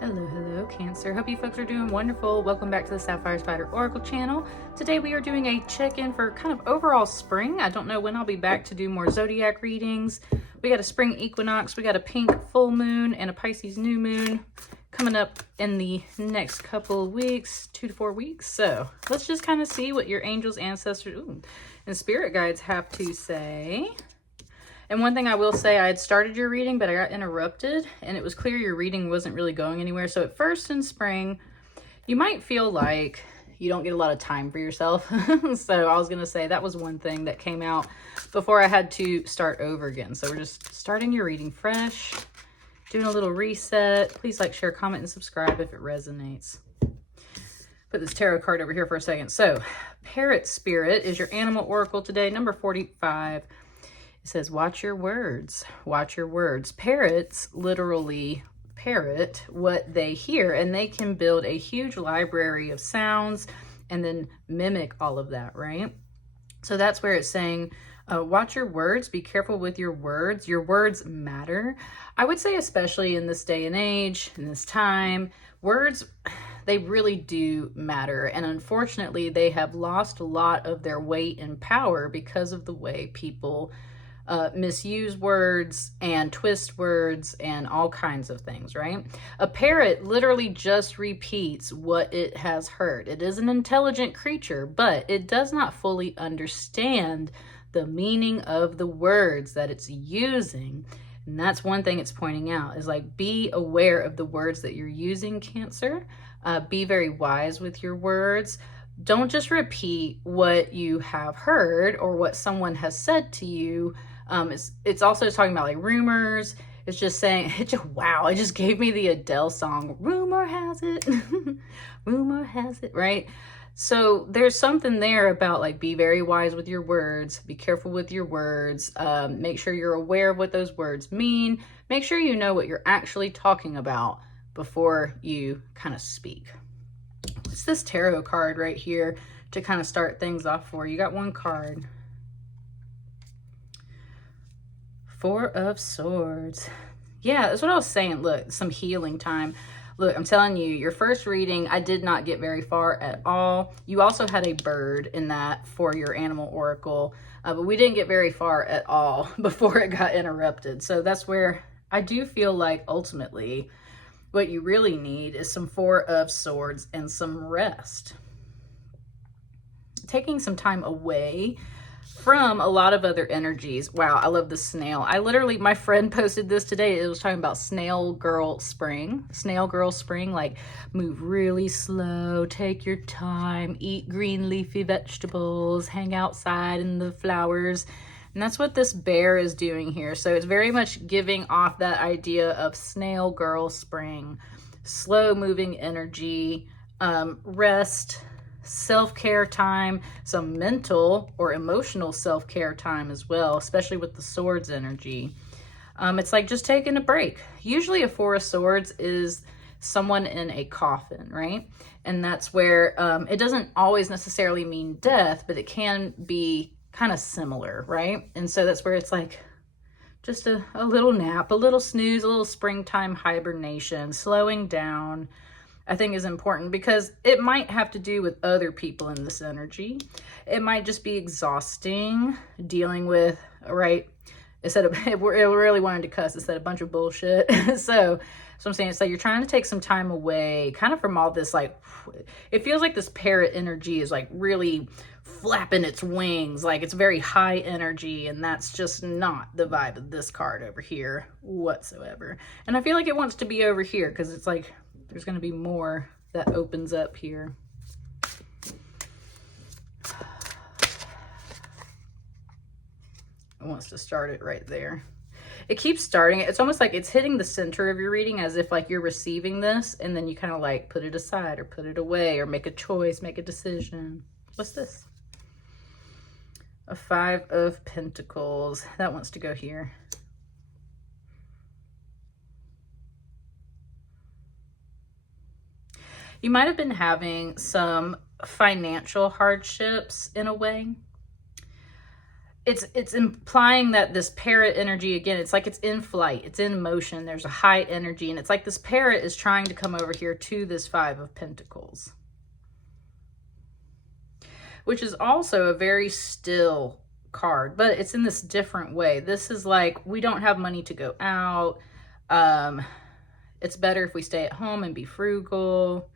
Hello, Cancer. Hope you folks are doing wonderful. Welcome back to the Sapphire Spider Oracle channel. Today we are doing a check-in for kind of overall spring. I don't know when I'll be back to do more zodiac readings. We got a spring equinox, we got a pink full moon, and a Pisces new moon coming up in the next couple of weeks, 2 to 4 weeks. So let's just kind of see what your angels, ancestors, and spirit guides have to say. And one thing I will say, I had started your reading, but I got interrupted, and it was clear your reading wasn't really going anywhere. So at first in spring, you might feel like you don't get a lot of time for yourself. So I was going to say that was one thing that came out before I had to start over again. So we're just starting your reading fresh, doing a little reset. Please like, share, comment, and subscribe if it resonates. Put this tarot card over here for a second. So Parrot Spirit is your animal oracle today, number 45. It says, watch your words, watch your words. Parrots literally parrot what they hear, and they can build a huge library of sounds and then mimic all of that, right? So that's where it's saying, watch your words, be careful with your words. Your words matter. I would say, especially in this day and age, in this time, words, they really do matter. And unfortunately, they have lost a lot of their weight and power because of the way people misuse words and twist words and all kinds of things, right? A parrot literally just repeats what it has heard. It is an intelligent creature, but it does not fully understand the meaning of the words that it's using. And that's one thing it's pointing out, is like, be aware of the words that you're using, Cancer. Be very wise with your words. Don't just repeat what you have heard or what someone has said to you. It's also talking about like rumors. It's just saying, wow, it just gave me the Adele song, rumor has it, rumor has it, right? So there's something there about like, be very wise with your words, be careful with your words, make sure you're aware of what those words mean, make sure you know what you're actually talking about before you kind of speak. It's this tarot card right here to kind of start things off for you. You got one card. Four of Swords. Yeah, that's what I was saying. Look, some healing time. Look, I'm telling you, your first reading, I did not get very far at all. You also had a bird in that for your animal oracle, but we didn't get very far at all before it got interrupted. So that's where I do feel like ultimately what you really need is some Four of Swords and some rest. Taking some time away from a lot of other energies. Wow, I love the snail. My friend posted this today. It was talking about snail girl spring. Snail girl spring, like move really slow, take your time, eat green leafy vegetables, hang outside in the flowers. And that's what this bear is doing here. So it's very much giving off that idea of snail girl spring, slow moving energy, rest, self-care time, some mental or emotional self-care time as well, especially with the swords energy. It's like just taking a break. Usually a Four of Swords is someone in a coffin, right? And that's where it doesn't always necessarily mean death, but it can be kind of similar, right? And so that's where it's like just a little nap, a little snooze, a little springtime hibernation, slowing down, I think is important, because it might have to do with other people in this energy. It might just be exhausting dealing with, right? It really wanted to cuss. It said a bunch of bullshit. So I'm saying, it's like you're trying to take some time away kind of from all this, like, it feels like this parrot energy is like really flapping its wings, like it's very high energy, and that's just not the vibe of this card over here whatsoever. And I feel like it wants to be over here because it's like there's going to be more that opens up here. It wants to start it right there. It keeps starting it. It's almost like it's hitting the center of your reading, as if like you're receiving this and then you kind of like put it aside or put it away or make a choice, make a decision. What's this? A Five of Pentacles. That wants to go here. You might have been having some financial hardships in a way. it's implying that this parrot energy, again, it's like it's in flight, it's in motion, there's a high energy, and it's like this parrot is trying to come over here to this Five of Pentacles, which is also a very still card, but it's in this different way. This is like, we don't have money to go out. It's better if we stay at home and be frugal.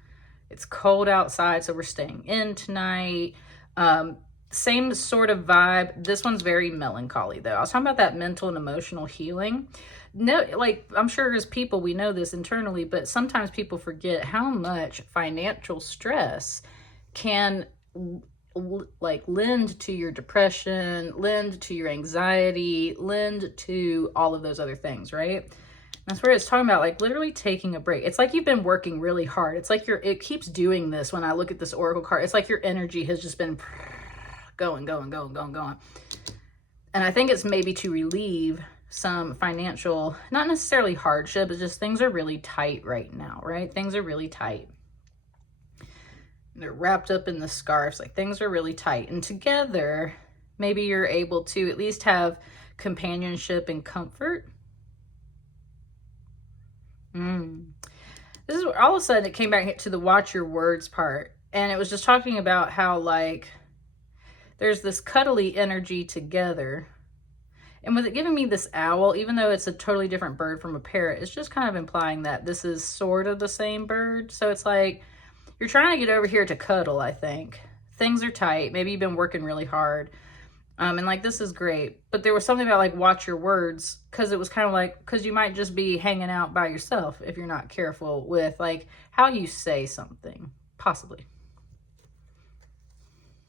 It's cold outside, so we're staying in tonight. Same sort of vibe. This one's very melancholy though. I was talking about that mental and emotional healing. No, like, I'm sure as people, we know this internally, but sometimes people forget how much financial stress can like lend to your depression, lend to your anxiety, lend to all of those other things, right? That's where it's talking about like literally taking a break. It's like you've been working really hard. It's like it keeps doing this when I look at this oracle card. It's like your energy has just been going. And I think it's maybe to relieve some financial, not necessarily hardship, it's just things are really tight right now, right? Things are really tight. They're wrapped up in the scarves, like things are really tight. And together, maybe you're able to at least have companionship and comfort. This is where all of a sudden it came back to the watch your words part. And it was just talking about how like there's this cuddly energy together. And with it giving me this owl, even though it's a totally different bird from a parrot, it's just kind of implying that this is sort of the same bird. So it's like, you're trying to get over here to cuddle, I think. Things are tight. Maybe you've been working really hard. And like, this is great. But there was something about like, watch your words. Because it was kind of like, because you might just be hanging out by yourself if you're not careful with like how you say something. Possibly.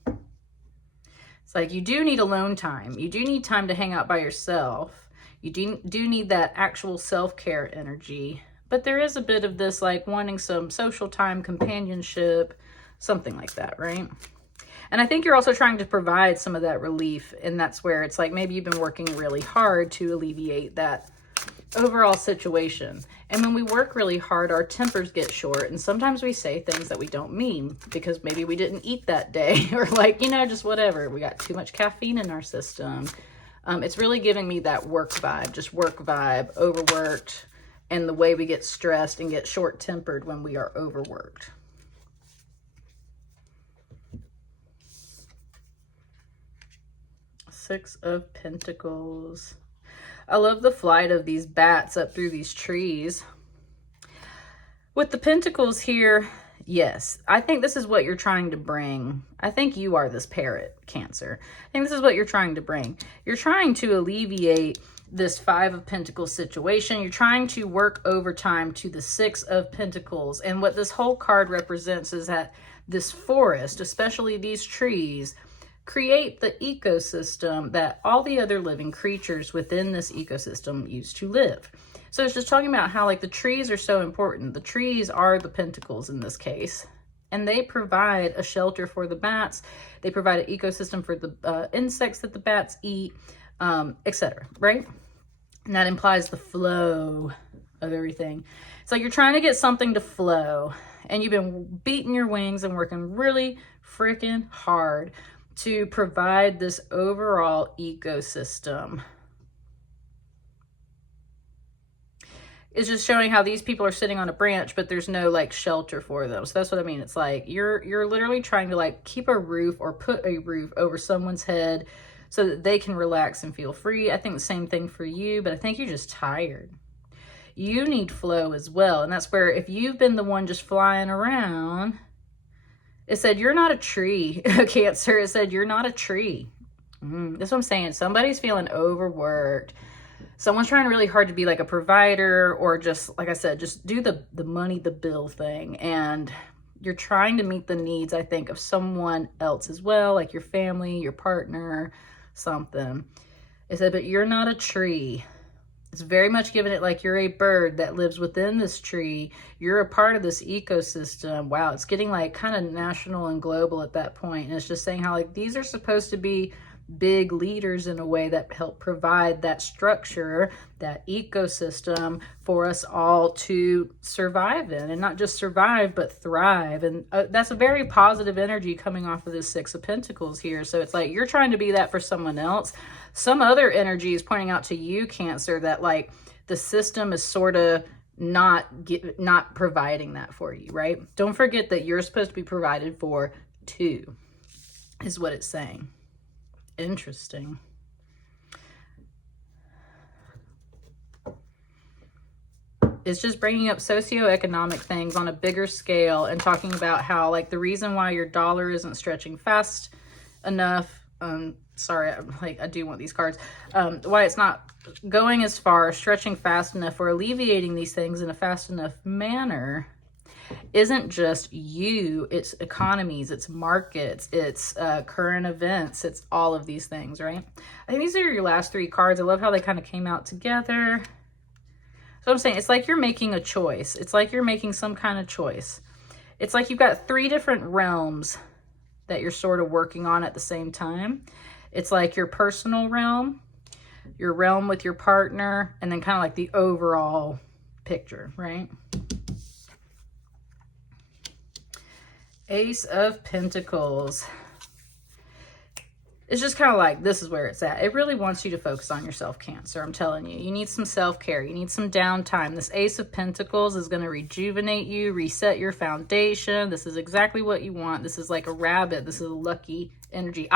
It's like you do need alone time. You do need time to hang out by yourself. You do need that actual self-care energy. But there is a bit of this like wanting some social time, companionship, something like that, right? And I think you're also trying to provide some of that relief. And that's where it's like maybe you've been working really hard to alleviate that overall situation. And when we work really hard, our tempers get short. And sometimes we say things that we don't mean because maybe we didn't eat that day or like, you know, just whatever. We got too much caffeine in our system. It's really giving me that work vibe, just work vibe, overworked. And the way we get stressed and get short-tempered when we are overworked. Six of Pentacles. I love the flight of these bats up through these trees. With the Pentacles here, yes, I think this is what you're trying to bring. I think you are this parrot, Cancer. I think this is what you're trying to bring. You're trying to alleviate this Five of Pentacles situation. You're trying to work overtime to the Six of Pentacles. And what this whole card represents is that this forest, especially these trees, create the ecosystem that all the other living creatures within this ecosystem use to live. So it's just talking about how like the trees are so important. The trees are the pentacles in this case. And they provide a shelter for the bats. They provide an ecosystem for the insects that the bats eat. Etc. Right? And that implies the flow of everything. It's like you're trying to get something to flow and you've been beating your wings and working really freaking hard to provide this overall ecosystem. It's just showing how these people are sitting on a branch, but there's no like shelter for them. So that's what I mean. It's like you're literally trying to like keep a roof or put a roof over someone's head so that they can relax and feel free. I think the same thing for you, but I think you're just tired. You need flow as well. And that's where if you've been the one just flying around, it said, you're not a tree, Cancer. It said, you're not a tree. That's what I'm saying. Somebody's feeling overworked. Someone's trying really hard to be like a provider or just, like I said, just do the money, the bill thing. And you're trying to meet the needs, I think, of someone else as well, like your family, your partner, something. It said, but you're not a tree. It's very much giving it like you're a bird that lives within this tree. You're a part of this ecosystem. Wow, it's getting like kind of national and global at that point. And it's just saying how like these are supposed to be big leaders in a way that help provide that structure, that ecosystem for us all to survive in, and not just survive, but thrive. And that's a very positive energy coming off of this Six of Pentacles here. So it's like you're trying to be that for someone else. Some other energy is pointing out to you, Cancer, that like the system is sort of not providing that for you, right? Don't forget that you're supposed to be provided for too, is what it's saying. Interesting. It's just bringing up socioeconomic things on a bigger scale and talking about how like the reason why your dollar isn't stretching fast enough, sorry, I do want these cards, why it's not going as far, stretching fast enough, or alleviating these things in a fast enough manner isn't just you, it's economies, it's markets, it's current events, it's all of these things, right? I think these are your last three cards. I love how they kind of came out together. So I'm saying it's like you're making a choice. It's like you're making some kind of choice. It's like you've got three different realms that you're sort of working on at the same time. It's like your personal realm, your realm with your partner, and then kind of like the overall picture, right? Ace of Pentacles. It's just kind of like, this is where it's at. It really wants you to focus on yourself, Cancer. I'm telling you, you need some self-care. You need some downtime. This Ace of Pentacles is going to rejuvenate you, reset your foundation. This is exactly what you want. This is like a rabbit. This is a lucky energy.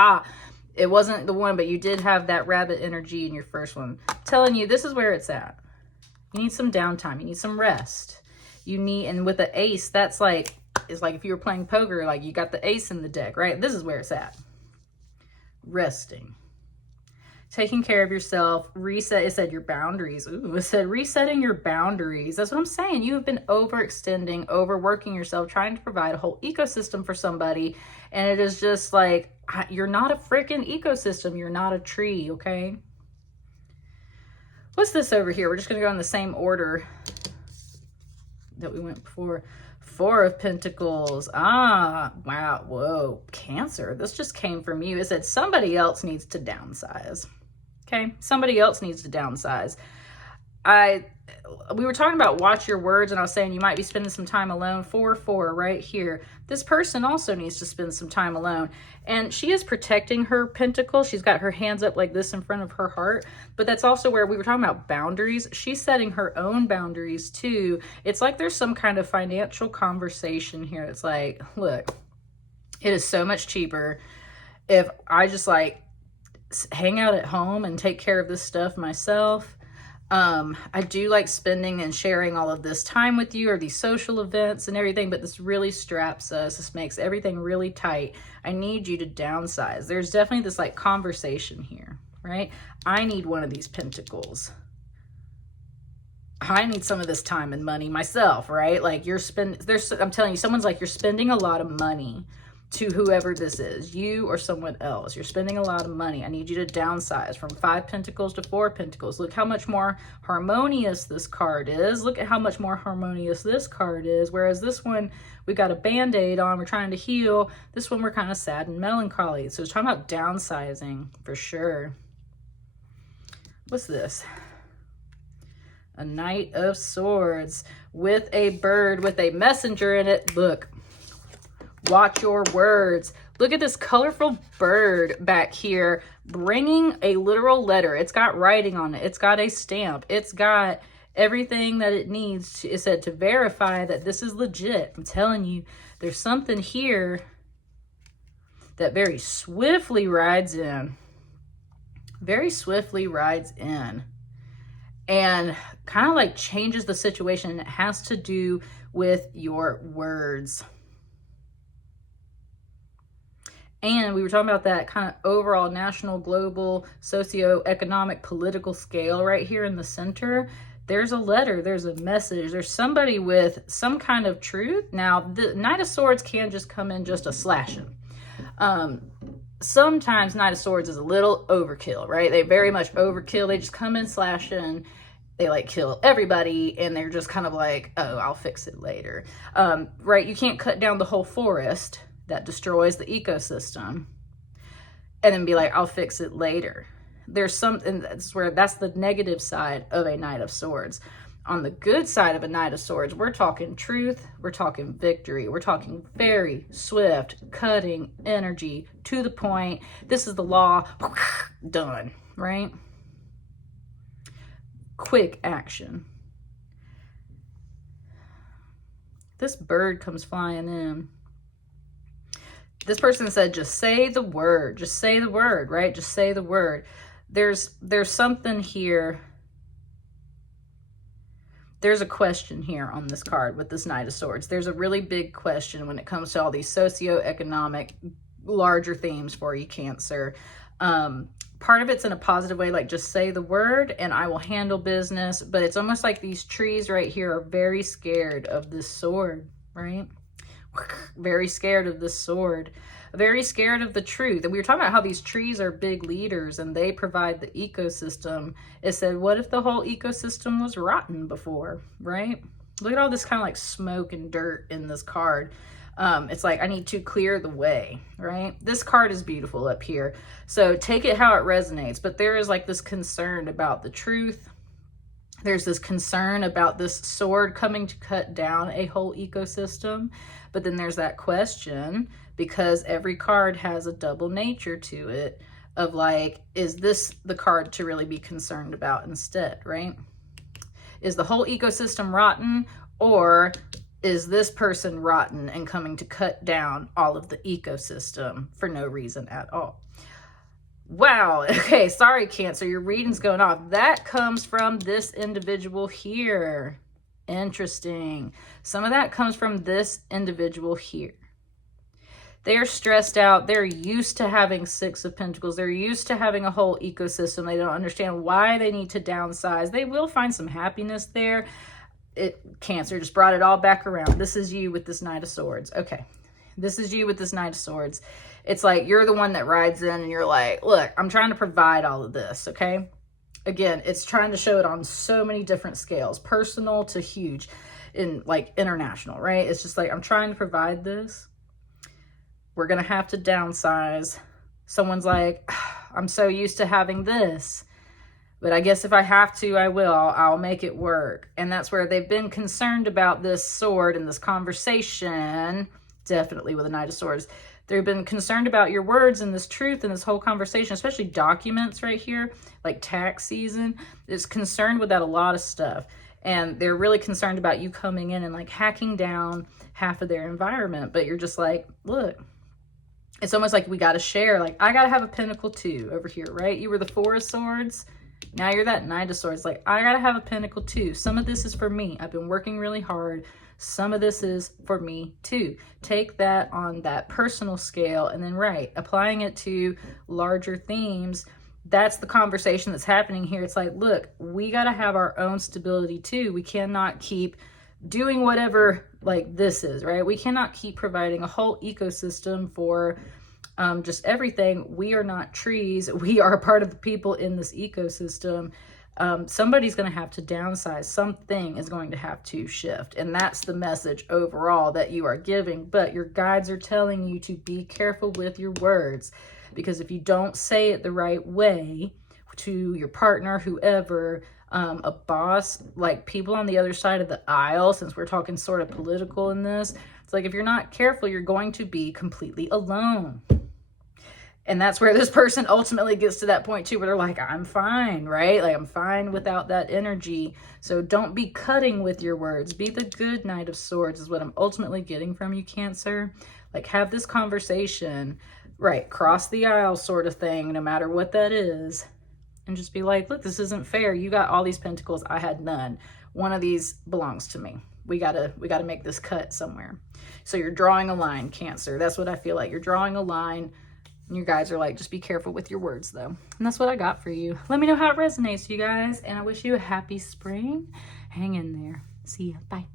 It wasn't the one, but you did have that rabbit energy in your first one. I'm telling you, this is where it's at. You need some downtime. You need some rest. You need, and with the ace, that's like, it's like if you were playing poker, like you got the ace in the deck, right? This is where it's at. Resting. Taking care of yourself. Reset. It said your boundaries. Ooh, it said resetting your boundaries. That's what I'm saying. You have been overextending, overworking yourself, trying to provide a whole ecosystem for somebody. And it is just like, you're not a freaking ecosystem. You're not a tree, okay? What's this over here? We're just going to go in the same order that we went before. Four of Pentacles. Wow. Whoa. Cancer. This just came from you. It said somebody else needs to downsize. Okay. Somebody else needs to downsize. We were talking about watch your words, and I was saying you might be spending some time alone. 4-4 right here. This person also needs to spend some time alone. And she is protecting her pentacle. She's got her hands up like this in front of her heart. But that's also where we were talking about boundaries. She's setting her own boundaries too. It's like there's some kind of financial conversation here. It's like, look, it is so much cheaper if I just like hang out at home and take care of this stuff myself. I do like spending and sharing all of this time with you, or these social events and everything, but this really straps us. This makes everything really tight. I need you to downsize. There's definitely this like conversation here, right? I need one of these pentacles. I need some of this time and money myself, right? Like I'm telling you, someone's like, you're spending a lot of money to whoever this is, you or someone else. You're spending a lot of money. I need you to downsize from 5 Pentacles to 4 Pentacles. Look how much more harmonious this card is. Look at how much more harmonious this card is. Whereas this one, we got a band-aid on. We're trying to heal. This one, we're kind of sad and melancholy. So it's talking about downsizing for sure. What's this? A Knight of Swords with a bird with a messenger in it. Look. Watch your words. Look at this colorful bird back here bringing a literal letter. It's got writing on it. It's got a stamp. It's got everything that it needs to, it said, to verify that this is legit. I'm telling you, there's something here that very swiftly rides in. Very swiftly rides in. And kind of like changes the situation. It has to do with your words. And we were talking about that kind of overall national, global, socio-economic, political scale right here in the center. There's a letter, there's a message, there's somebody with some kind of truth. Now, the Knight of Swords can just come in just a slashing. Sometimes Knight of Swords is a little overkill, right? They very much overkill. They just come in slashing. They like kill everybody, and they're just kind of like, oh, I'll fix it later. Right? You can't cut down the whole forest. That destroys the ecosystem. and then be like, I'll fix it later. There's something that's the negative side of a Knight of Swords. On the good side of a Knight of Swords, we're talking truth, we're talking victory, we're talking very swift, cutting energy, to the point. This is the law, done, right? Quick action. This bird comes flying in. This person said, just say the word. Just say the word, right? Just say the word. There's something here. There's a question here on this card with this Knight of Swords. There's a really big question when it comes to all these socioeconomic, larger themes for you, Cancer. Part of it's in a positive way, like just say the word and I will handle business. But it's almost like these trees right here are very scared of this sword, right? Very scared of this sword. Very scared of the truth. And we were talking about how these trees are big leaders and they provide the ecosystem. It said, what if the whole ecosystem was rotten before, right? Look at all this kind of like smoke and dirt in this card. It's like, I need to clear the way, right? This card is beautiful up here. So take it how it resonates. But there is like this concern about the truth. There's this concern about this sword coming to cut down a whole ecosystem. But then there's that question, because every card has a double nature to it, of like, is this the card to really be concerned about instead, right? Is the whole ecosystem rotten, or is this person rotten and coming to cut down all of the ecosystem for no reason at all? Wow. Okay. Sorry, Cancer. Your reading's going off. That comes from this individual here. Interesting. Some of that comes from this individual here. They're stressed out. They're used to having Six of Pentacles. They're used to having a whole ecosystem. They don't understand why they need to downsize. They will find some happiness there. Cancer just brought it all back around. This is you with this Knight of Swords. Okay. This is you with this Knight of Swords. It's like you're the one that rides in and you're like, look, I'm trying to provide all of this, okay? Again, it's trying to show it on so many different scales, personal to huge, in like international, right? It's just like, I'm trying to provide this. We're going to have to downsize. Someone's like, I'm so used to having this, but I guess if I have to, I will. I'll make it work. And that's where they've been concerned about this sword and this conversation, definitely with a Knight of Swords. They've been concerned about your words and this truth and this whole conversation, especially documents right here, like tax season. Is concerned with that, a lot of stuff. And they're really concerned about you coming in and like hacking down half of their environment. But you're just like, look, it's almost like we got to share. Like, I got to have a Pentacle too over here, right? You were the Four of Swords. Now you're that Knight of Swords. Like, I got to have a Pentacle too. Some of this is for me. I've been working really hard. Some of this is for me too. Take that on that personal scale and then, right, applying it to larger themes. That's the conversation that's happening here. It's like, look, we got to have our own stability too. We cannot keep doing whatever like this is, right? We cannot keep providing a whole ecosystem for just everything. We are not trees. We are a part of the people in this ecosystem. Somebody's going to have to downsize. Something is going to have to shift. And that's the message overall that you are giving. But your guides are telling you to be careful with your words, because if you don't say it the right way to your partner, whoever, a boss, like people on the other side of the aisle, since we're talking sort of political in this, it's like if you're not careful, you're going to be completely alone. And that's where this person ultimately gets to that point too, where they're like, I'm fine, right? Like, I'm fine without that energy. So don't be cutting with your words. Be the good Knight of Swords is what I'm ultimately getting from you, Cancer. Like, have this conversation, right? Cross the aisle sort of thing, no matter what that is. And just be like, look, this isn't fair. You got all these pentacles. I had none. One of these belongs to me. We gotta make this cut somewhere. So you're drawing a line, Cancer. That's what I feel like. You're drawing a line. And your guys are like, just be careful with your words, though. And that's what I got for you. Let me know how it resonates, you guys. And I wish you a happy spring. Hang in there. See ya. Bye.